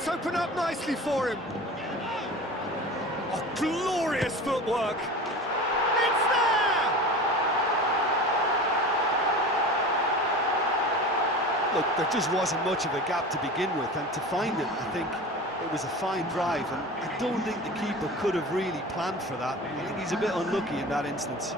It's opened up nicely for him. Oh, glorious footwork. It's there! Look, there just wasn't much of a gap to begin with, and to find it, I think it was a fine drive, and I don't think the keeper could have really planned for that. I think he's a bit unlucky in that instance.